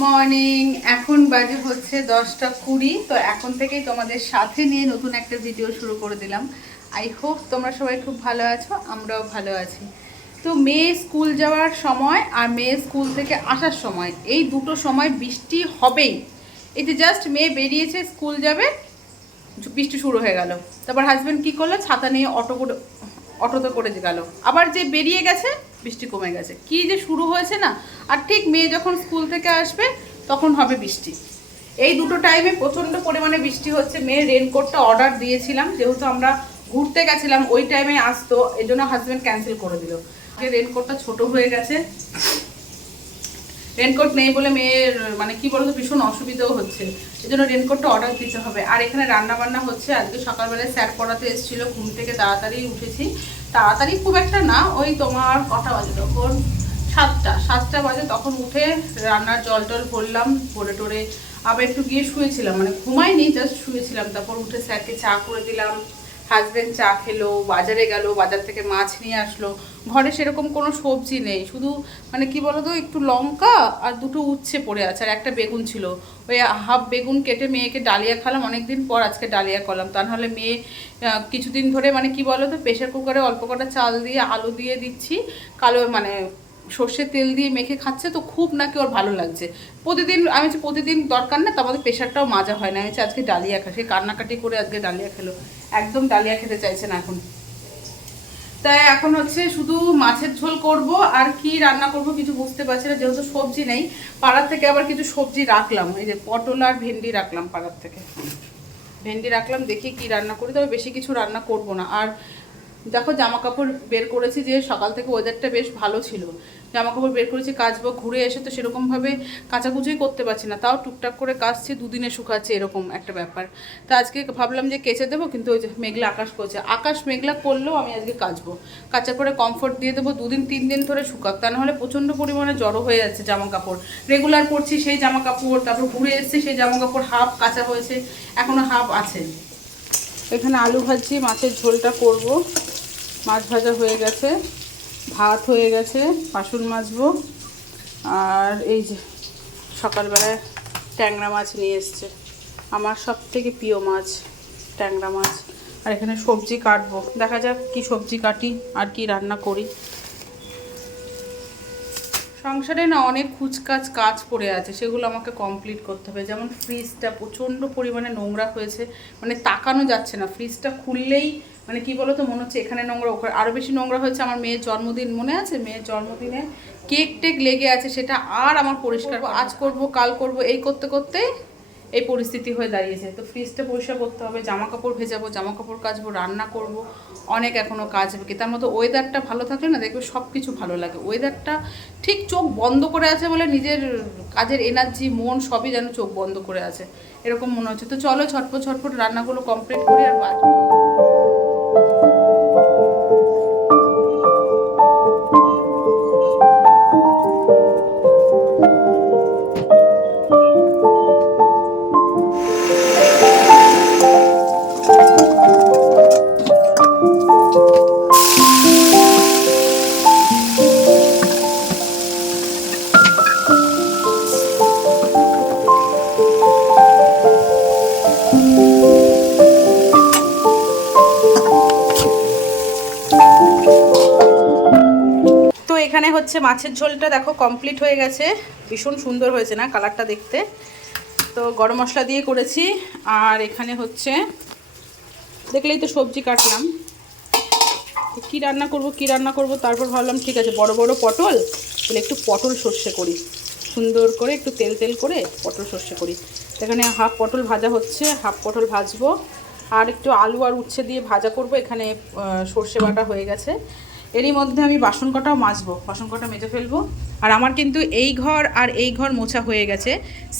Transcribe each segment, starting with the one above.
Morning এখন বাজে হচ্ছে দশটা কুড়ি, তো এখন থেকেই তোমাদের সাথে নিয়ে নতুন একটা ভিডিও শুরু করে দিলাম। আই হোপ তোমরা সবাই খুব ভালো আছো, আমরাও ভালো আছি। তো মেয়ে স্কুল যাওয়ার সময় আর মেয়ে স্কুল থেকে আসার সময়, এই দুটো সময় বৃষ্টি হবেই। যে জাস্ট মেয়ে বেরিয়েছে, স্কুল যাবে, বৃষ্টি শুরু হয়ে গেল। তারপর হাজব্যান্ড কি করল? ছাতা নিয়ে অটো করে অটোতে করে গেল। আবার যে বেরিয়ে গেছে বৃষ্টি কমে গেছে। কি যে শুরু হয়েছে না, আর ঠিক মেয়ে যখন স্কুল থেকে আসবে, তখন হবে বৃষ্টি। এই দুটো টাইমে প্রচণ্ড পরিমাণে বৃষ্টি হচ্ছে। মেয়ের রেনকোটটা অর্ডার দিয়েছিলাম, যেহেতু আমরা ঘুরতে গেছিলাম, ওই টাইমে আসতো এই জন্য হাজব্যান্ড ক্যান্সেল করে দিল। যে রেনকোটটা ছোট হয়ে গেছে। রেনকোট নেই বলে মেয়ের মানে কি বলতো, ভীষণ অসুবিধাও হচ্ছে। এই জন্য রেনকোটটা অর্ডার দিতে হবে। আর এখানে রান্না বান্না হচ্ছে, আজকে সকালবেলায় স্যার পড়াতে এসেছিল, ঘুম থেকে তাড়াতাড়ি উঠেছি। তাড়াতাড়ি খুব একটা না, ওই তোমার কটা বাজে তখন? সাতটা সাতটা বাজে তখন উঠে রান্নার জল টল ভরলাম, ভরে টরে আবার একটু গিয়ে শুয়েছিলাম। মানে ঘুমাইনি জাস্ট শুয়েছিলাম। তারপর উঠে স্যারকে চা করে দিলাম। হাজব্যান্ড চা খেলো, বাজারে গেল, বাজার থেকে মাছ নিয়ে আসলো, ঘরে সেরকম কোনো সবজি নেই। শুধু মানে কি বলতো, একটু লঙ্কা আর দুটো উচ্ছে পড়ে আছে, আর একটা বেগুন ছিল। ওই হাফ বেগুন কেটে মেয়েকে ডালিয়া খালাম, অনেকদিন পর আজকে ডালিয়া করলাম। তা নাহলে মেয়ে কিছুদিন ধরে মানে কি বলতো প্রেশার কুকারে অল্প কটা চাল দিয়ে আলু দিয়ে দিচ্ছি, কালো মানে সর্ষের তেল দিয়ে মেখে খাচ্ছে, তো খুব নাকি ওর ভালো লাগছে। প্রতিদিন, আমি হচ্ছে প্রতিদিন দরকার না তো আমাদের প্রেশারটাও মাজা হয় না। আমি আজকে ডালিয়া খা, সে কান্নাকাটি করে আজকে ডালিয়া খেলো। একদম ডালিয়া খেতে চাইছে না এখন। তাই এখন হচ্ছে শুধু মাছের ঝোল করব, আর কি রান্না করব কিছু বুঝতে পারছি না, যেহেতু সবজি নেই। পাড়ার থেকে আবার কিছু সবজি রাখলাম, এই যে পটল আর ভেন্ডি রাখলাম পাড়ার থেকে। ভেন্ডি রাখলাম, দেখি কি রান্না করি, তবে বেশি কিছু রান্না করব না। আর দেখো জামা কাপড় বের করেছি যে সকাল থেকে ওয়েদারটা বেশ ভালো ছিল। জামা কাপড় বের করেছি, কাচবো, ঘুরে এসে তো সেরকমভাবে কাচাকুচি করতে পারছি না। তাও টুকটাক করে কাচছি, দুদিনে শুকাচ্ছে এরকম একটা ব্যাপার। তা আজকে ভাবলাম যে কেচে দেবো, কিন্তু ওই যে মেঘলা আকাশ করছে আকাশ মেঘলা করলেও আমি আজকে কাচবো। কাচার পরে কমফোর্ট দিয়ে দেবো, দুদিন, তিন দিন ধরে শুকাক। তা নাহলে প্রচণ্ড পরিমাণে জড়ো হয়ে যাচ্ছে জামা কাপড় রেগুলার পরছি সেই জামা কাপড় তারপর ঘুরে এসছি সেই জামা কাপড় হাফ কাঁচা হয়েছে এখনও হাফ আছে। এখানে আলু ভাজি, মাছের ঝোলটা করব। মাছ ভাজা হয়ে গেছে, ভাত হয়ে গেছে পাশুন মাজবো। আর এই যে সকালবেলায় ট্যাংরা মাছ নিয়ে এসছে। আমার সব থেকে প্রিয় মাছ, ট্যাংরা মাছ। আর এখানে সবজি কাটবো। দেখা যাক কি সবজি কাটি আর কি রান্না করি। সংসারে না অনেক খুচকাচ কাজ পড়ে আছে, সেগুলো আমাকে কমপ্লিট করতে হবে। যেমন ফ্রিজটা প্রচণ্ড পরিমাণে নোংরা হয়েছে মানে তাকানো যাচ্ছে না। ফ্রিজটা খুললেই মানে কি তো মনে হচ্ছে এখানে নোংরা, ওখানে আরও বেশি নোংরা হয়েছে। আমার মেয়ের জন্মদিন মনে আছে? মেয়ের জন্মদিনে কেক টেক লেগে আছে, সেটা আর আমার পরিষ্কার আজ করব, কাল করব, এই করতে করতে এই পরিস্থিতি হয়ে দাঁড়িয়েছে। তো ফ্রিজটা পরিষ্কার করতে হবে জামা কাপড় ভেজাবো জামা কাপড় কাচবো, রান্না করব, অনেক এখনও কাজ বাকি। তার মতো ওয়েদারটা ভালো থাকলে না দেখবে সব কিছু ভালো লাগে। ওয়েদারটা ঠিক চোখ বন্ধ করে আছে বলে নিজের কাজের এনার্জি মন সবই যেন চোখ বন্ধ করে আছে। এরকম মনে হচ্ছে। তো চলো ছটপট ছটপট রান্নাগুলো কমপ্লিট করি আর বাজবো মাছের ঝোলটা দেখো কমপ্লিট হয়ে গেছে। ভীষণ সুন্দর হয়েছে না কালারটা দেখতে। তো গরম মশলা দিয়ে করেছি। আর এখানে হচ্ছে, দেখলেই তো সবজি কাটলাম। কী রান্না করব, কী রান্না করব, তারপর ভাবলাম, ঠিক আছে, বড় বড় পটল, তাহলে একটু পটল সর্ষে করি। সুন্দর করে একটু তেল তেল করে পটল সর্ষে করি। এখানে হাফ পটল ভাজা হচ্ছে হাফ পটল ভাজবো। আর একটু আলু আর উচ্ছে দিয়ে ভাজা করব। এখানে সর্ষে বাটা হয়ে গেছে। এরই মধ্যে আমি বাসন কটাও মাজবো বাসন কটা মেজে ফেলব। আর আমার কিন্তু এই ঘর আর এই ঘর মোছা হয়ে গেছে।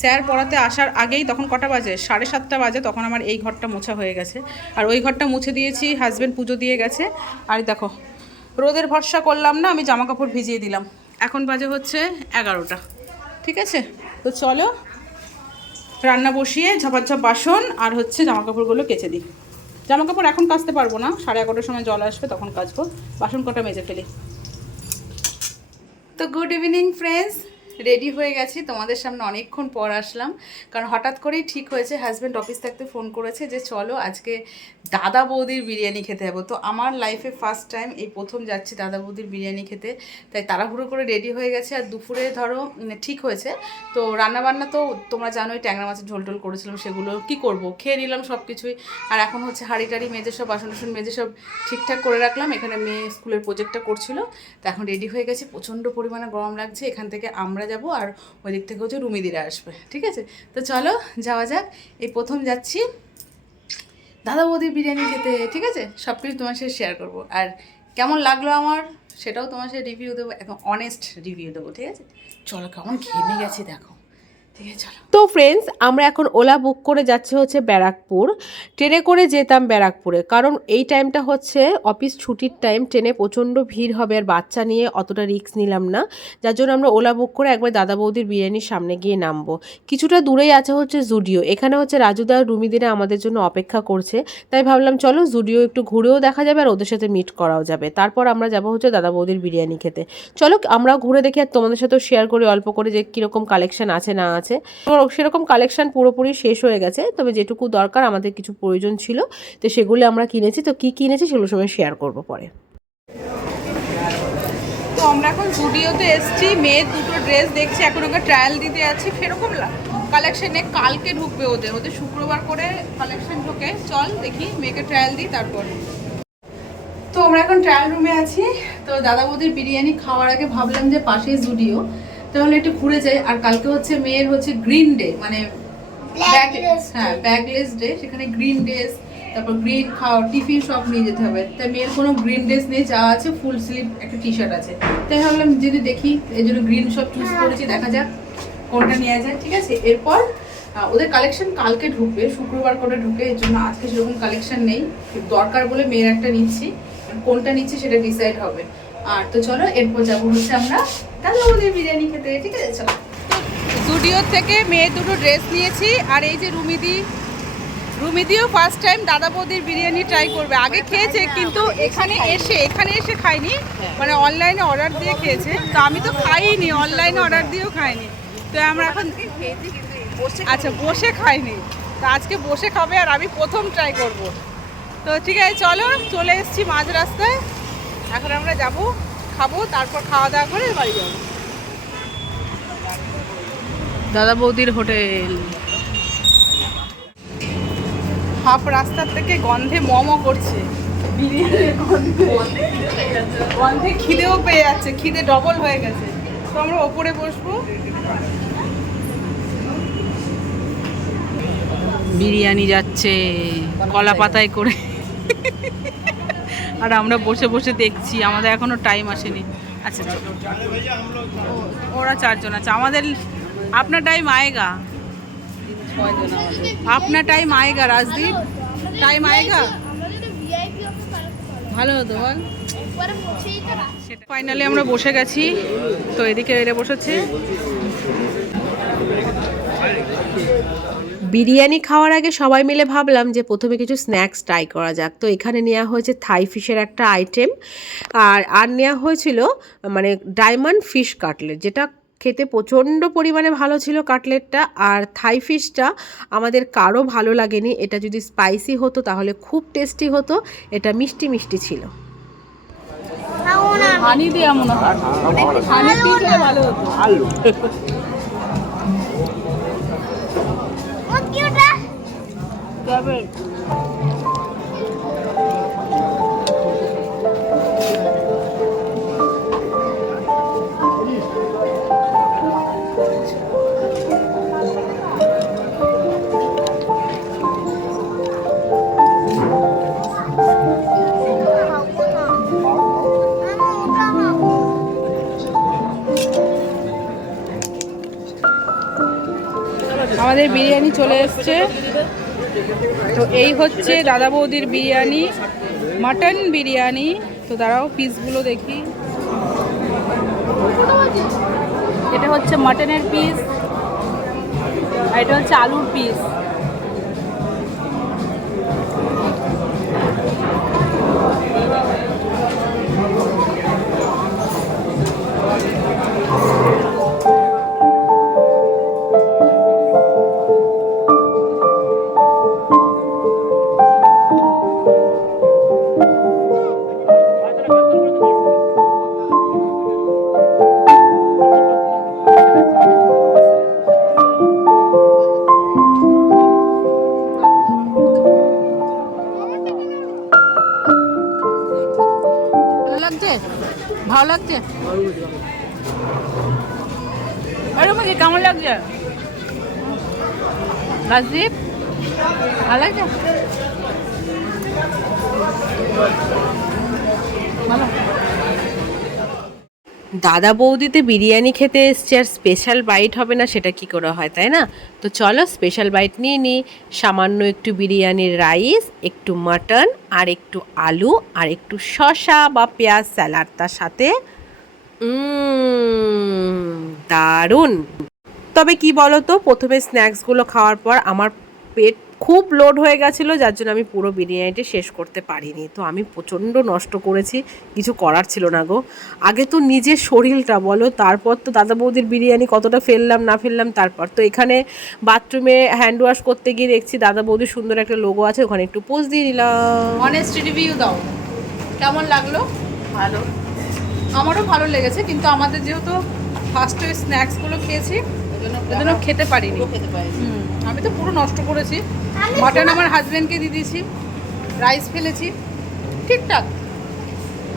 স্যার পড়াতে আসার আগেই তখন কটা বাজে? সাড়ে সাতটা বাজে, তখন আমার এই ঘরটা মোছা হয়ে গেছে। আর ওই ঘরটা মুছে দিয়েছি হাজব্যান্ড পুজো দিয়ে গেছে। আর দেখো, রোদের ভরসা করলাম না, আমি জামা কাপড় ভিজিয়ে দিলাম। এখন বাজে হচ্ছে এগারোটা, ঠিক আছে? তো চলো, রান্না বসিয়ে ঝাপাঝাপ বাসন আর হচ্ছে জামা কাপড়গুলো কেচে দিই। জামা কাপড় এখন কাচতে পারব না। সাড়ে এগারোটার সময় জল আসবে, তখন কাচবো। বাসন কটা মেজে ফেলি। তো গুড ইভিনিং ফ্রেন্ডস রেডি হয়ে গেছি। তোমাদের সামনে অনেকক্ষণ পর আসলাম। কারণ হঠাৎ করেই ঠিক হয়েছে হাজব্যান্ড অফিস থাকতে ফোন করেছে যে চলো আজকে দাদা বৌদির বিরিয়ানি খেতে যাব। তো আমার লাইফে ফার্স্ট টাইম এই প্রথম যাচ্ছি দাদা বৌদির বিরিয়ানি খেতে। তাই তাড়াহুড়ো করে রেডি হয়ে গেছে। আর দুপুরে ধরো উম, ঠিক হয়েছে। তো রান্নাবান্না তো তোমরা জানোই ট্যাংরা মাছের ঝোল টোল করেছিলাম সেগুলো কি করব? খেয়ে নিলাম সব কিছুই আর এখন হচ্ছে হাঁড়ি টাড়ি মেজে সব বাসন টাসন মেজে সব ঠিকঠাক করে রাখলাম। এখানে মেয়ে স্কুলের প্রজেক্টটা করছিল। তো এখন রেডি হয়ে গেছে। প্রচণ্ড পরিমাণে গরম লাগছে। এখান থেকে আমরা যাব আর ওই দিক থেকে হচ্ছে রুমিদিরা আসবে, ঠিক আছে? তো চলো, যাওয়া যাক। এই প্রথম যাচ্ছি দাদা বৌদির বিরিয়ানি খেতে, ঠিক আছে? সব কিছু তোমার সাথে শেয়ার করব। আর কেমন লাগল আমার সেটাও তোমার সাথে রিভিউ দেবো, একদম অনেস্ট রিভিউ দেবো, ঠিক আছে? চলো কেমন ঘেমে গেছি, দেখো। তো ফ্রেন্ডস আমরা এখন ওলা বুক করে যাচ্ছি হচ্ছে ব্যারাকপুর। ট্রেনে করে যেতাম ব্যারাকপুরে, কারণ এই টাইমটা হচ্ছে অফিস ছুটির টাইম ট্রেনে প্রচণ্ড ভিড় হবে আর বাচ্চা নিয়ে অতটা রিস্ক নিলাম না। যার জন্য আমরা ওলা বুক করে একবার দাদা বৌদির বিরিয়ানির সামনে গিয়ে নামবো। কিছুটা দূরেই আছে হচ্ছে জুডিও এখানে হচ্ছে রাজুদা আর রুমিদিরা আমাদের জন্য অপেক্ষা করছে। তাই ভাবলাম চলো জুডিও একটু ঘুরেও দেখা যাবে আর ওদের সাথে মিট করাও যাবে। তারপর আমরা যাব হচ্ছে দাদা বৌদির বিরিয়ানি খেতে। চলো আমরা ঘুরে দেখি আর তোমাদের সাথেও শেয়ার করি অল্প করে যে কীরকম কালেকশন আছে না আছে। তো সেরকম কালেকশন পুরোপুরি শেষ হয়ে গেছে। তবে যেটুকু দরকার, আমাদের কিছু প্রয়োজন ছিল। তো সেগুলো আমরা কিনেছি। তো কি কিনেছি সেগুলো সময় শেয়ার করব পরে। তো আমরা এখন স্টুডিওতে এসেছি। মেয়ের দুটো ড্রেস দেখছি। এখন ওকে ট্রায়াল দিতে যাচ্ছি। সেরকম কালেকশনে কালকে ঢুকবে ওদের। ওদের শুক্রবার করে কালেকশন ঢোকে। চল দেখি, মেয়েকে ট্রায়াল দিই, তারপর। তো আমরা এখন ট্রায়াল রুমে আছি। তো দাদা বৌদির বিরিয়ানি খাওয়ার আগে ভাবলাম যে পাশেই জুডিও তাহলে একটু ঘুরে যাই। আর কালকে হচ্ছে মেয়ের হচ্ছে গ্রিন ডে মানে হ্যাঁ ব্যাগলেস ডে সেখানে গ্রিন ড্রেস তারপর গ্রিন খাওয়া টিফিন সব নিয়ে যেতে হবে। তাই মেয়ের কোনো গ্রিন ড্রেস নেই যা আছে ফুল স্লিভ একটা টি শার্ট আছে। তাই ভাবলাম যদি দেখি এই জন্য গ্রিন সব চুজ করেছি দেখা যাক কোনটা নেওয়া যায় ঠিক আছে? এরপর ওদের কালেকশন কালকে ঢুকবে শুক্রবার করে ঢুকে এর জন্য আজকে সেরকম কালেকশন নেই। দরকার বলে মেয়ের একটা নিচ্ছি কোনটা নিচ্ছি সেটা ডিসাইড হবে। আর তো চলো এরপর যাব হচ্ছে আমরা দাদা ওদের বিরিয়ানি খেতে? ঠিক আছে চলো। জুডিওর থেকে মেয়ের দুটো ড্রেস নিয়েছি আর এই যে রুমিদি রুমিদিও ফার্স্ট টাইম দাদা বৌদির বিরিয়ানি ট্রাই করবে। আগে খেয়েছে কিন্তু এখানে এসে এখানে এসে খাইনি মানে অনলাইনে অর্ডার দিয়ে খেয়েছে। তো আমি তো খাইনি অনলাইনে অর্ডার দিয়েও খাইনি। তো আমরা এখন আচ্ছা বসে খাইনি তো আজকে বসে খাবে আর আমি প্রথম ট্রাই করব। তো ঠিক আছে চলো চলে এসেছি মাঝ রাস্তায়। এখন আমরা যাব খাব তারপর খাওয়া দাওয়া করে বাড়ি যাব। দাদা বৌদির হোটেল। হাফ রাস্তার থেকে গন্ধে মমো করছে। গন্ধে। খিদেও পেয়ে যাচ্ছে খিদে ডবল হয়ে গেছে। তো আমরা ওপরে বসবো। বিরিয়ানি যাচ্ছে কলা পাতায় করে। আর আমরা বসে বসে দেখছি, আমাদের এখনও টাইম আসেনি। আচ্ছা ওরা চারজন আছে। আমাদের, আপনার টাইম আয়েগা? আপনার টাইম আয়েগা, রাজদীপ? টাইম আয়েগা? ভালো হতো, বল। ফাইনালি আমরা বসে গেছি। তো এদিকে এরে বসেছে। বিরিয়ানি খাওয়ার আগে সবাই মিলে ভাবলাম যে প্রথমে কিছু স্ন্যাক্স ট্রাই করা যাক। তো এখানে নেওয়া হয়েছে থাই ফিশের একটা আইটেম আর আর নেওয়া হয়েছিল মানে ডায়মন্ড ফিশ কাটলেট যেটা খেতে প্রচণ্ড পরিমাণে ভালো ছিল কাটলেটটা আর থাই ফিশটা আমাদের কারও ভালো লাগেনি। এটা যদি স্পাইসি হতো তাহলে খুব টেস্টি হতো। এটা মিষ্টি মিষ্টি ছিল। হানি দেওয়া মনে হয়। ভালো হতো। তবে আমাদের বিরিয়ানি চলে এসছে। তো এই হচ্ছে দাদা বৌদির বিরিয়ানি, মাটন বিরিয়ানি। তো দাঁড়াও পিসগুলো দেখি। এটা হচ্ছে মাটনের পিস আর এটা হচ্ছে আলুর পিস ভালো লাগছে? কি কেমন লাগছে? রাজদীপ ভালো লাগছে? ভালো। দাদা বৌদিতে বিরিয়ানি খেতে এসছে আর স্পেশাল বাইট হবে না, সেটা কি করে হয়, তাই না? তো চলো স্পেশাল বাইট নিয়ে নিই সামান্য একটু বিরিয়ানির রাইস একটু মাটন আর একটু আলু, আর একটু শসা বা পেঁয়াজ স্যালাড তার সাথে। দারুণ। তবে কি বলো তো প্রথমে স্ন্যাক্সগুলো খাওয়ার পর আমার পেট খুব লোড হয়ে গেছিল যার জন্য আমি পুরো বিরিয়ানিটি শেষ করতে পারিনি। তো আমি প্রচণ্ড নষ্ট করেছি কিছু করার ছিল না গো। আগে তো নিজের শরীরটা বলো তারপর তো দাদা বৌদির বিরিয়ানি কতটা ফেললাম না ফেললাম তারপর তো এখানে বাথরুমে হ্যান্ড ওয়াশ করতে গিয়ে দেখছি দাদা বৌদির সুন্দর একটা লোগো আছে ওখানে একটু পোজ দিয়ে দিলাম। অনেস্ট রিভিউ দাও। কেমন লাগল? ভালো। আমারও ভালো লেগেছে কিন্তু আমাদের যেহেতু ফার্স্টে স্ন্যাক্সগুলো খেয়েছি ওই জন্য খেতে পারিনি। আমি তো পুরো নষ্ট করেছি। মাটন আমার হাজব্যান্ডকে দিয়ে দিয়েছি রাইস ফেলেছি ঠিকঠাক।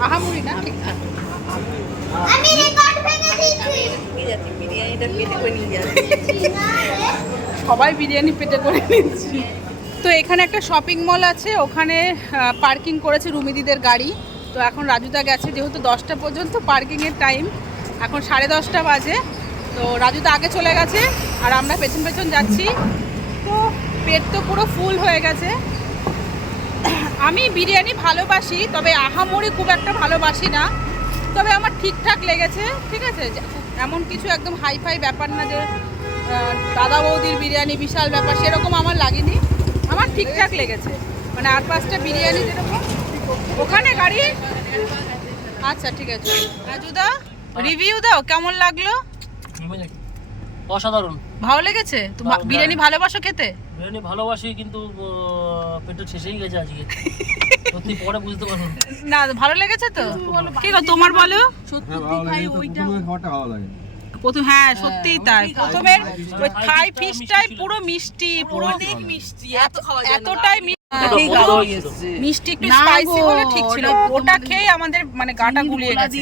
আহামুড়ি না আমি রেকর্ড ভেঙে দিয়েছি। সবাই বিরিয়ানি পেটে করে নিচ্ছি তো এখানে একটা শপিং মল আছে ওখানে পার্কিং করেছে রুমিদিদের গাড়ি। তো এখন রাজুদা গেছে যেহেতু দশটা পর্যন্ত পার্কিংয়ের টাইম এখন সাড়ে দশটা বাজে। তো রাজুদা আগে চলে গেছে, আর আমরা পেছন পেছন যাচ্ছি। তো পেট তো পুরো ফুল হয়ে গেছে। আমি বিরিয়ানি ভালোবাসি, তবে আহামরি খুব একটা ভালোবাসি না। তবে আমার ঠিকঠাক লেগেছে, ঠিক আছে? এমন কিছু একদম হাই ফাই ব্যাপার না যে দাদা বৌদির বিরিয়ানি বিশাল ব্যাপার, সেরকম আমার লাগেনি। আমার ঠিকঠাক লেগেছে। মানে আর পাঁচটা বিরিয়ানি যেরকম। ওখানে গাড়ি? আচ্ছা ঠিক আছে। রাজুদা রিভিউ দাও, কেমন লাগল? অসাধারণ। ভালো লেগেছে? তো বিরিয়ানি ভালোবাসো খেতে? বিরিয়ানি ভালোবাসি কিন্তু পেটে শেষেই গেছে আজকে। সত্যি পরে বুঝতে পারব। না ভালো লেগেছে তো? কি গো তোমার বলো? প্রথম হ্যাঁ সত্যিই তাই। প্রথমের ওই থাই ফিশটাই পুরো মিষ্টি পুরো মিষ্টি এত এতটাই হয়েছিল। মিষ্টি একটু স্পাইসি হলে ঠিক ছিল। ওটা খেয়ে আমাদের মানে গাটা গুলিয়ে গেছে।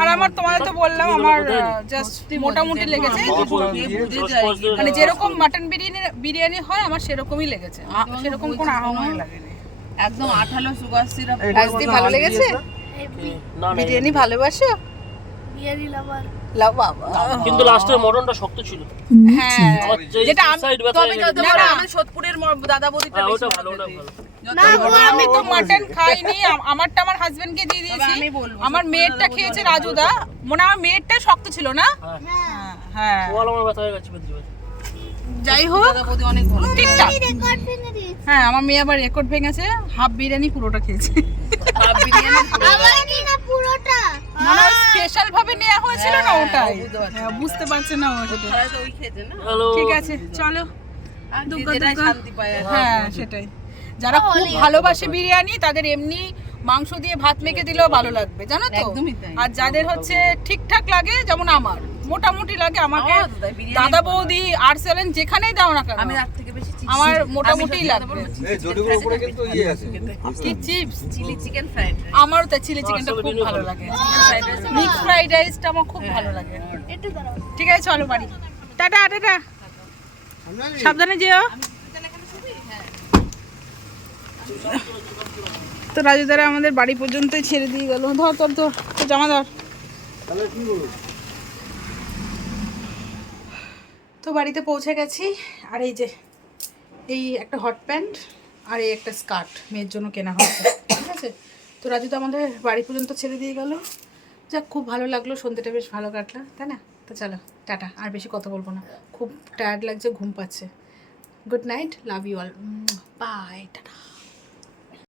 আর আমার তোমাদের তো বললাম আমার জাস্ট মোটামুটি লেগেছে। মানে যেরকম মাটন বিরিয়ানি বিরিয়ানি হয় আমার সেরকমই লেগেছে। সেরকম কোনো আহামরি লাগেনি। একদম আঠালো সুগার সিরাপ ভালো লেগেছে? না বিরিয়ানি ভালোবাসো? বিয়ারি লাভার কিন্তু লাস্টের শক্ত ছিল। হ্যাঁ। যেটা আম- হয়ে গেছে। না, না। আমার সোদপুরের দাদা বৌদিটা বেশি ভালো ওটা আমি তো মাটন খাইনি। আমারটা আমার হাজবেন্ডকে দিয়ে দিয়েছি। আমার মেয়েরটা খেয়েছে রাজুদা। মনে আমার মেয়েরটা শক্ত ছিল না? হ্যাঁ। হ্যাঁ। যাই হোক অনেক ভালো। ঠিকঠাক হ্যাঁ আমার মেয়ে আবার রেকর্ড ভেঙেছে। হাফ বিরিয়ানি পুরোটা খেয়েছে। আর বিরিয়ানি আমার কি না পুরোটা? মানে স্পেশাল ভাবে নেওয়া হয়েছিল না ওটাই? বুঝতে হ্যাঁ, পারছে না ও সেটা খারাপ তো ওই খেয়েছে না হ্যালো ঠিক আছে চলো আর আর। হ্যাঁ সেটাই। যারা খুব ভালোবাসে বিরিয়ানি তাদের এমনি মাংস দিয়ে ভাত মেখে দিলেও ভালো লাগবে জানো তো? আর যাদের হচ্ছে ঠিকঠাক লাগে যেমন আমার মোটামুটি লাগে আমাকে দাদা বৌদি আর্সেলেন যেখানেই দাও না কেন। আমি রাত থেকে বেশি চিকেন আমার মোটামুটিই লাগবে। কি চিপস? চিলি চিকেন ফ্রাইড আমারও তাই চিলি চিকেনটা খুব ভালো লাগে। মিক্স ফ্রাইড রাইসটা আমার খুব ভালো লাগে। ঠিক আছে চলো বাড়ি। Tata tata. সাবধানে। যেও। তো রাজু দ্বারা আমাদের বাড়ি পর্যন্তই ছেড়ে দিয়ে গেল। ধর ধর ধর তোর জামা ধর। তো বাড়িতে পৌঁছে গেছি। আর এই যে এই একটা হট প্যান্ট আর এই একটা স্কার্ট মেয়ের জন্য কেনা হয় ঠিক আছে? তো রাজু তো আমাদের বাড়ি পর্যন্ত ছেড়ে দিয়ে গেল। যাক, খুব ভালো লাগল, সন্ধ্যেটা বেশ ভালো কাটলো, তাই না? তো চলো, টাটা, আর বেশি কথা বলব না। খুব টায়ার্ড লাগছে, ঘুম পাচ্ছে। Good night love you all bye tata.